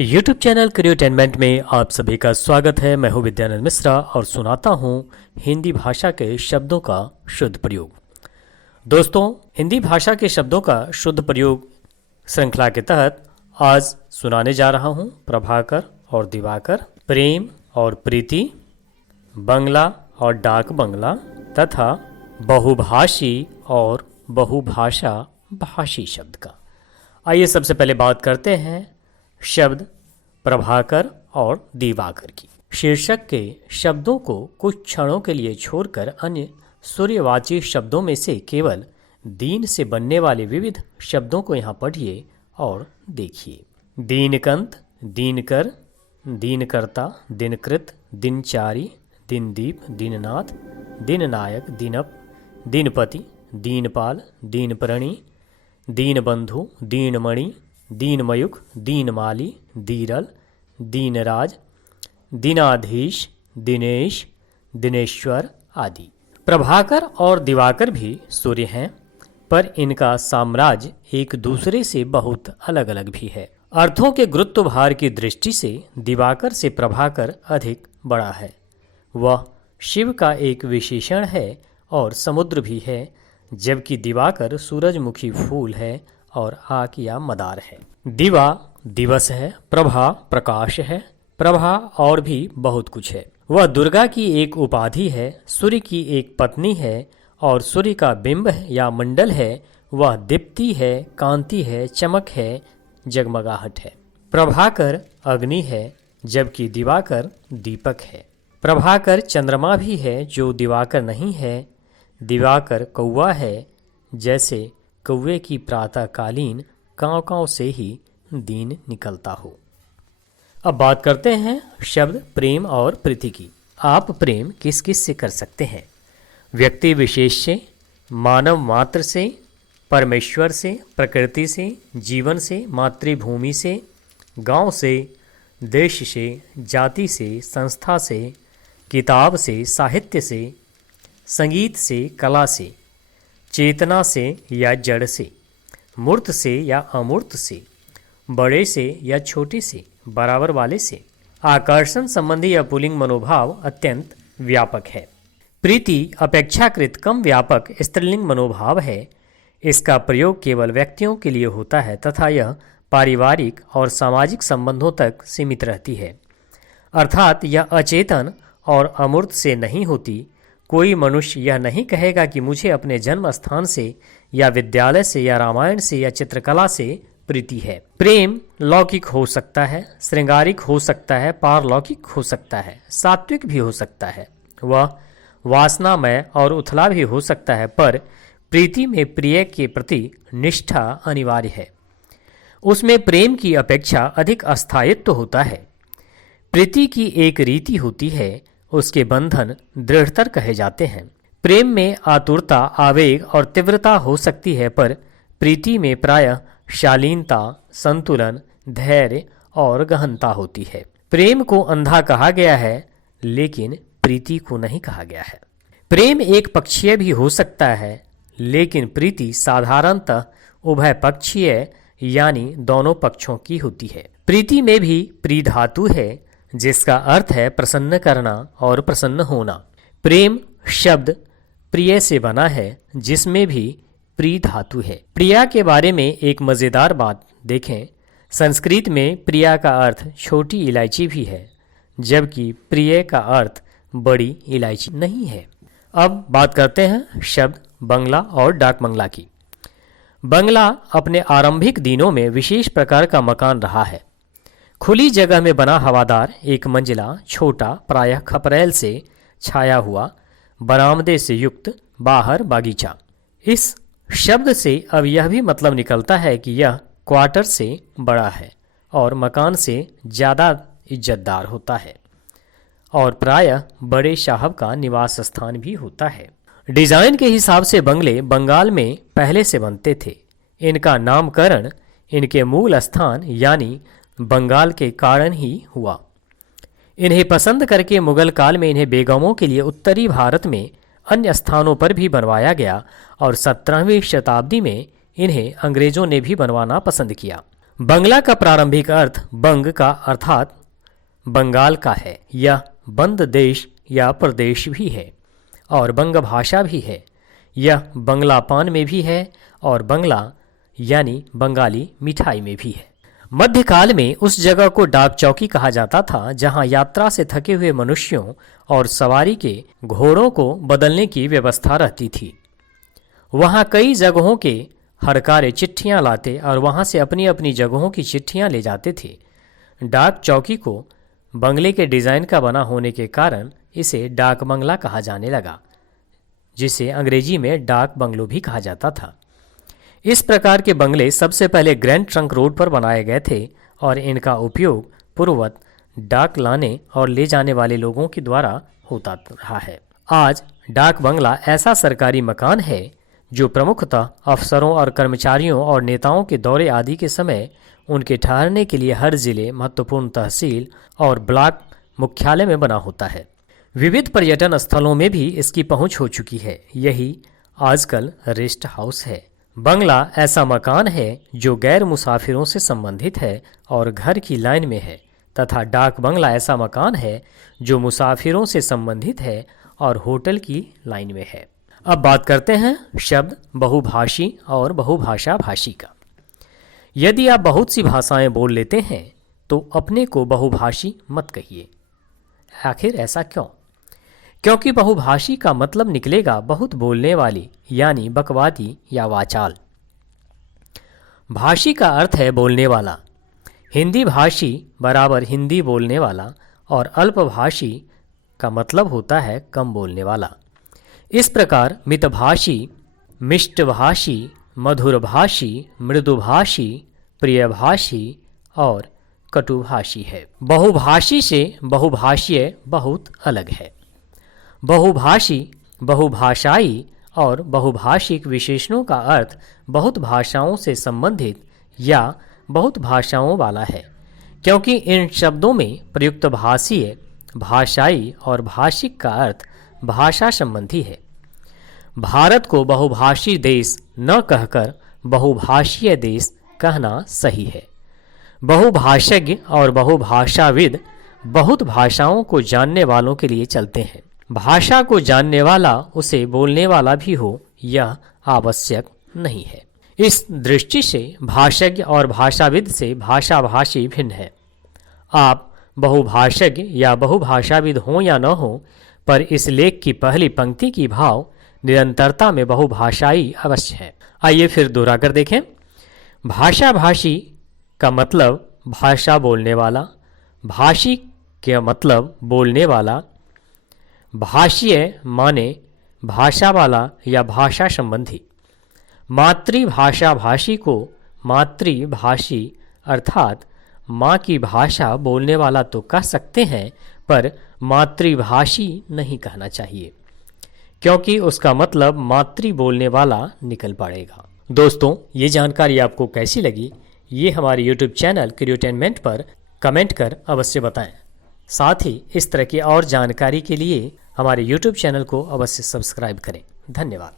YouTube channel क्रिएटेनमेंट में आप सभी का स्वागत है। मैं हूं विद्यानंद मिश्रा और सुनाता हूं हिंदी भाषा के शब्दों का शुद्ध प्रयोग। दोस्तों, हिंदी भाषा के शब्दों का शुद्ध प्रयोग श्रृंखला के तहत आज सुनाने जा रहा हूं प्रभाकर और दिवाकर, प्रेम और प्रीति, बंगला और डाक बंगला तथा बहुभाषी और बहुभाषा भाषी शब्द का। आइए सबसे पहले बात करते हैं शब्द प्रभाकर और दिवाकर की। शीर्षक के शब्दों को कुछ क्षणों के लिए छोड़कर अन्य सूर्यवाची शब्दों में से केवल दीन से बनने वाले विविध शब्दों को यहाँ पढ़िए और देखिए। दीनकंत, दीनकर, दीनकर्ता, दिनकृत, दिनचारी, दीनदीप, दीननाथ, दीननायक, दीनप, दीनपति, दीनपाल, दीनप्रणी, दीनबंधु, दीनमणि, दीनमयुख, दीनमाली, दीरल, दीनराज, दीनाधीश, दिनेश, दिनेश्वर आदि। प्रभाकर और दिवाकर भी सूर्य हैं, पर इनका साम्राज्य एक दूसरे से बहुत अलग अलग भी है। अर्थों के गुरुत्व भार की दृष्टि से दिवाकर से प्रभाकर अधिक बड़ा है। वह शिव का एक विशेषण है और समुद्र भी है, जबकि दिवाकर सूरजमुखी फूल है और आग या मदार है। दिवा दिवस है, प्रभा प्रकाश है, प्रभा और भी बहुत कुछ है। वह दुर्गा की एक उपाधि है, सूर्य की एक पत्नी है और सूर्य का बिंब या मंडल है। वह दीप्ति है, कांति है, चमक है, जगमगाहट है। प्रभाकर अग्नि है, जबकि दिवाकर दीपक है। प्रभाकर चंद्रमा भी है, जो दिवाकर नहीं है। दिवाकर कौवा है, जैसे कौवे की प्रातःकालीन काँव काँव से ही दिन निकलता हो। अब बात करते हैं शब्द प्रेम और प्रीति की। आप प्रेम किस किस से कर सकते हैं? व्यक्ति विशेष से, मानव मात्र से, परमेश्वर से, प्रकृति से, जीवन से, मातृभूमि से, गांव से, देश से, जाति से, संस्था से, किताब से, साहित्य से, संगीत से, कला से, चेतना से या जड़ से, मूर्त से या अमूर्त से, बड़े से या छोटे से, बराबर वाले से। आकर्षण संबंधी या पुल्लिंग मनोभाव अत्यंत व्यापक है। प्रीति अपेक्षाकृत कम व्यापक स्त्रीलिंग मनोभाव है। इसका प्रयोग केवल व्यक्तियों के लिए होता है तथा यह पारिवारिक और सामाजिक संबंधों तक सीमित रहती है, अर्थात यह अचेतन और अमूर्त से नहीं होती। कोई मनुष्य यह नहीं कहेगा कि मुझे अपने जन्म स्थान से या विद्यालय से या रामायण से या चित्रकला से प्रीति है। प्रेम लौकिक हो सकता है, श्रृंगारिक हो सकता है, पारलौकिक हो सकता है, सात्विक भी हो सकता है, वह वासनामय और उथला भी हो सकता है, पर प्रीति में प्रिय के प्रति निष्ठा अनिवार्य है। उसमें प्रेम की अपेक्षा अधिक अस्थायित्व होता है। प्रीति की एक रीति होती है, उसके बंधन दृढ़तर कहे जाते हैं। प्रेम में आतुरता, आवेग और तीव्रता हो सकती है, पर प्रीति में प्रायः शालीनता, संतुलन, धैर्य और गहनता होती है। प्रेम को अंधा कहा गया है, लेकिन प्रीति को नहीं कहा गया है। प्रेम एक पक्षीय भी हो सकता है, लेकिन प्रीति साधारणतः उभय पक्षीय यानी दोनों पक्षों की होती है। प्रीति में भी प्री धातु है, जिसका अर्थ है प्रसन्न करना और प्रसन्न होना। प्रेम शब्द प्रिय से बना है, जिसमें भी प्री धातु है। प्रिया के बारे में एक मज़ेदार बात देखें। संस्कृत में प्रिया का अर्थ छोटी इलायची भी है, जबकि प्रिय का अर्थ बड़ी इलायची नहीं है। अब बात करते हैं शब्द बंगला और डाक बंगला की। बंगला अपने आरंभिक दिनों में विशेष प्रकार का मकान रहा है। खुली जगह में बना हवादार एक मंजिला, छोटा, प्रायः खपरेल से छाया हुआ, बरामदे से युक्त, बाहर बागीचा। इस शब्द से अब यह भी मतलब निकलता है कि यह क्वार्टर से बड़ा है और मकान से ज़्यादा इज्जतदार होता है और प्रायः बड़े साहब का निवास स्थान भी होता है। डिज़ाइन के हिसाब से बंगले बंगाल में पहले से बनते थे। इनका नामकरण इनके मूल स्थान यानी बंगाल के कारण ही हुआ। इन्हें पसंद करके मुगल काल में इन्हें बेगमों के लिए उत्तरी भारत में अन्य स्थानों पर भी बनवाया गया और 17वीं शताब्दी में इन्हें अंग्रेजों ने भी बनवाना पसंद किया। बंगला का प्रारंभिक अर्थ बंग का अर्थात बंगाल का है। यह बंद देश या प्रदेश भी है और बंग भाषा भी है। यह बंगला पान में भी है और बंगला यानी बंगाली मिठाई में भी है। मध्यकाल में उस जगह को डाक चौकी कहा जाता था जहां यात्रा से थके हुए मनुष्यों और सवारी के घोड़ों को बदलने की व्यवस्था रहती थी। वहां कई जगहों के हरकारे चिट्ठियां लाते और वहां से अपनी अपनी जगहों की चिट्ठियां ले जाते थे। डाक चौकी को बंगले के डिज़ाइन का बना होने के कारण इसे डाक बंगला कहा जाने लगा, जिसे अंग्रेजी में डाक बंगलो भी कहा जाता था। इस प्रकार के बंगले सबसे पहले ग्रैंड ट्रंक रोड पर बनाए गए थे और इनका उपयोग पूर्ववत डाक लाने और ले जाने वाले लोगों के द्वारा होता रहा है। आज डाक बंगला ऐसा सरकारी मकान है जो प्रमुखतः अफसरों और कर्मचारियों और नेताओं के दौरे आदि के समय उनके ठहरने के लिए हर जिले, महत्वपूर्ण तहसील और ब्लॉक मुख्यालय में बना होता है। विविध पर्यटन स्थलों में भी इसकी पहुंच हो चुकी है। यही आजकल रेस्ट हाउस है। बंगला ऐसा मकान है जो गैर मुसाफिरों से संबंधित है और घर की लाइन में है, तथा डाक बंगला ऐसा मकान है जो मुसाफिरों से संबंधित है और होटल की लाइन में है। अब बात करते हैं शब्द बहुभाषी और बहुभाषा भाषी का। यदि आप बहुत सी भाषाएं बोल लेते हैं तो अपने को बहुभाषी मत कहिए। आखिर ऐसा क्यों? क्योंकि बहुभाषी का मतलब निकलेगा बहुत बोलने वाली, यानी बकवादी या वाचाल। भाषी का अर्थ है बोलने वाला। हिंदी भाषी बराबर हिंदी बोलने वाला और अल्पभाषी का मतलब होता है कम बोलने वाला। इस प्रकार मितभाषी, मिष्टभाषी, मधुरभाषी, मृदुभाषी, प्रियभाषी और कटुभाषी है। बहुभाषी से बहुभाषीय बहुत अलग है। बहुभाषी, बहुभाषाई और बहुभाषिक विशेषणों का अर्थ बहुत भाषाओं से संबंधित या बहुत भाषाओं वाला है, क्योंकि इन शब्दों में प्रयुक्त भाषीय, भाषाई और भाषिक का अर्थ भाषा संबंधी है। भारत को बहुभाषी देश न कहकर बहुभाषीय देश कहना सही है। बहुभाषज्ञ और बहुभाषाविद बहुत भाषाओं को जानने वालों के लिए चलते हैं। भाषा को जानने वाला उसे बोलने वाला भी हो, यह आवश्यक नहीं है। इस दृष्टि से भाषज्ञ और भाषाविद से भाषाभाषी भिन्न है। आप बहुभाषज्ञ या बहुभाषाविद हो या न हो, पर इस लेख की पहली पंक्ति की भाव निरंतरता में बहुभाषाई अवश्य है। आइए फिर दोहरा कर देखें। भाषाभाषी का मतलब भाषा बोलने वाला, भाषी का मतलब बोलने वाला, भाषीय माने भाषा वाला या भाषा संबंधी। मातृभाषा भाषी को मातृभाषी अर्थात माँ की भाषा बोलने वाला तो कह सकते हैं, पर मातृभाषी नहीं कहना चाहिए, क्योंकि उसका मतलब मातृ बोलने वाला निकल पड़ेगा। दोस्तों, ये जानकारी आपको कैसी लगी, ये हमारे YouTube चैनल क्रियोटेनमेंट पर कमेंट कर अवश्य बताएं। साथ ही इस तरह की और जानकारी के लिए हमारे YouTube चैनल को अवश्य सब्सक्राइब करें। धन्यवाद।